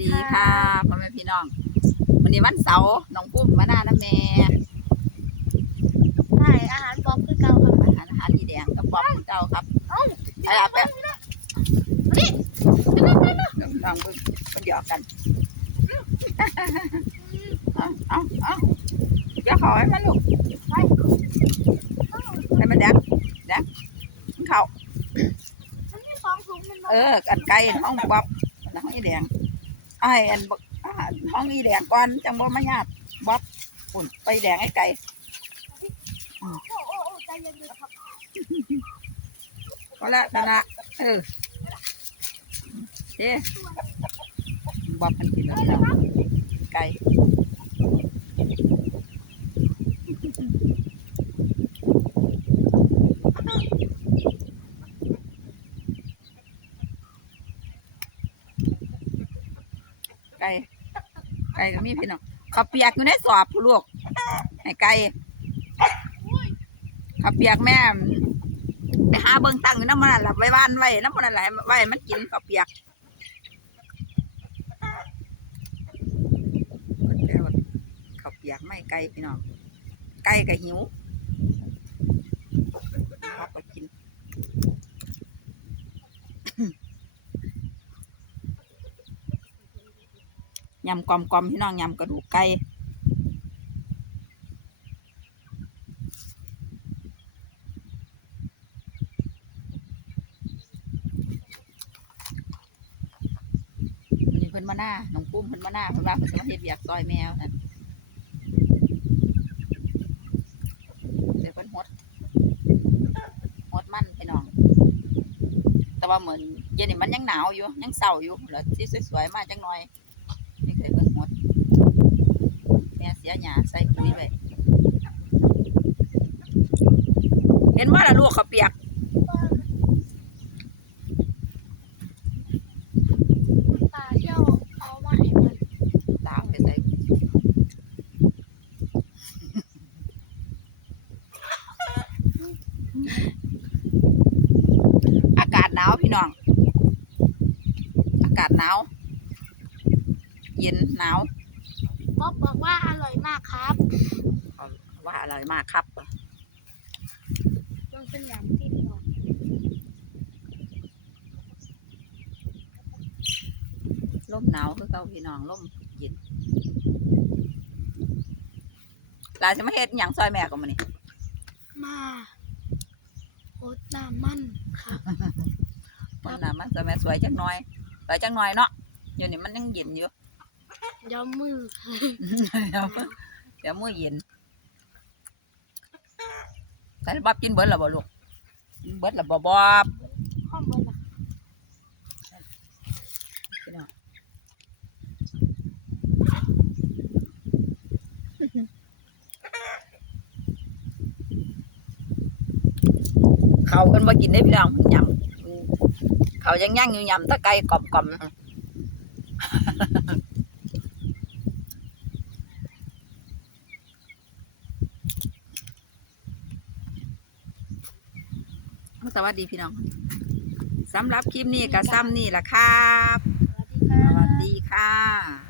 ดีค่ะพ่อแม่พี่น้องวันนี้วันเสาร์น้องพุ่มมาหน้าน้าแม่ใช่อาหารป๊อปคือเก่าครับอาหารอาหารอีแดงกับป๊อปเจ้าครับเอ้าไปอาบไปนี่น้องเพิ่งคนหยอกกันเอาเอาเอาจะขอให้มันลูกไปให้มันแดงแดงมันเขามันมีสองถุงมันเอออันไก่ห้องบ๊อบอันห้องอีแดง ไอ้อันห้องอีแดงก่อนจังบ่มาญาติบ๊อบปุ่นไปแดงไอ้ไก่ก็ล้วชนะเออเจ๊บ๊อบมันกินแล้วไก่ ไก่ไก่ก็มีพี่น้องข้าวเปียกอยู่ในสอบผู้ลูกให้ไก่ข้าวเปียกแม่ไปหาเบิ่งตังอยู่น้ำมันหลับไว้บ้านไว้น้ำมันนั่นแหละไว้มันกินข้าวเปียกเข้าวเปียกไม่ไก่พี่น้องไก่ก็หิวพอไปกิน ยำกลอมๆพี่น้องยำกระดูกไก่นี่เพิ่นมาหน้าน้องปุ้มเพิ่นมาหน้าเพิ่นว่าเพิ่นสิมาเฮ็ดเวียกซอยแมวนั่นเดี๋ยวเพิ่นหดหดมันพี่น้อง แต่ว่าเหมือนเย็นนี่มันยังหนาวอยู่ ยังเศร้าอยู่ แล้วที่สวยๆ มาจังหน่อย นี่เคยเพิ่นหดแม่เสียหญ้าใส่ปุ๋ยไว้เห็นว่าล่ะลูกเขาวเปียกตาเที่ยวเอามาให้มันตามไปใส่อากาศหนาวพี่น้อง อากาศหนาว เย็นหนาวป๊อปบอกว่าอร่อยมากครับ ว่าอร่อยมากครับมันเป็นอย่างที่บอกร่มหนาวคือเก่าพี่น้องร่มเย็นลาจะมาเฮ็ดหยังซอยแม่ก็มานี่มาโคตรน้ำมันครับมันน่ะมันซอยแม่สวยจังหน่อยสวยจังหน่อยเนาะเดี๋ยวนี้มันยังเย็นอยู่ ย้อมมือเดี๋ยวเดี๋ยวมื้อเย็นแต่บ๊อบกินเบิดแล้วบ่ลูกกินเบิดแล้วบ่บ๊อบข้อมูละพี่น้องเขาเพิ่นบ่กินได้พี่น้องยำเขายังย่างอยู่ยำตะไคร้กรอบๆ สวัสดีพี่น้องสำหรับคลิปนี้ก็ซ้ำนี่แหละครับ สวัสดีคสรัวับสดีค่ะ